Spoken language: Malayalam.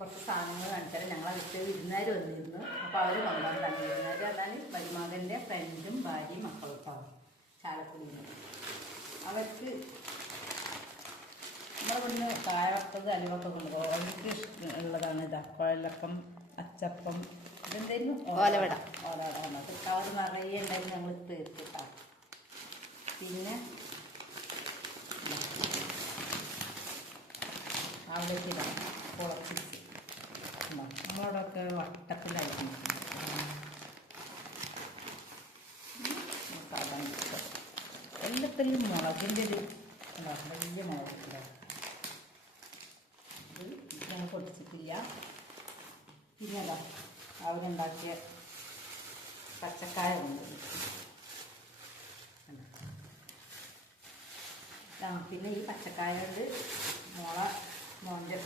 കുറച്ച് സാധനങ്ങൾ കാണിച്ചാൽ ഞങ്ങളെ വീട്ടിൽ വിരുന്നുകാർ വന്നിരുന്നു. അപ്പോൾ അവർ കൊണ്ടുവന്നതാണ്. വിരുന്നുകാർ പറഞ്ഞാൽ മരുമകൻ്റെ ഫ്രണ്ടും ഭാര്യയും മക്കളും ചാലക്കുടിയിൽ. അവർക്ക് നമ്മളിവിടുന്ന് കായവത്തത് അലുവൊക്കെ കൊണ്ടുപോകും. അവർക്ക് ഉള്ളതാണ് ഇതാ കുഴലപ്പം, അച്ചപ്പം, ഇതെന്തായിരുന്നു ഓലവട. ഓലവട വന്നത് കവർ നിറയെ ഉണ്ടായിരുന്നു. ഞങ്ങൾ തീർത്തിട്ടാ. പിന്നെ അവിടേക്ക് ഇതാണ് കുളച്ചിട്ട് നമ്മളോടൊക്കെ വട്ടത്തിലായിരുന്നു. എല്ലാത്തിലും മുളകിൻ്റെ ഒരു വലിയ മുളകില്ല. ഇത് ഞാൻ പൊടിച്ചിട്ടില്ല. പിന്നെ അതാ അവരുണ്ടാക്കിയ പച്ചക്കായ കൊണ്ട് പിന്നെ ഈ പച്ചക്കായ കൊണ്ട് മോൻ്റെ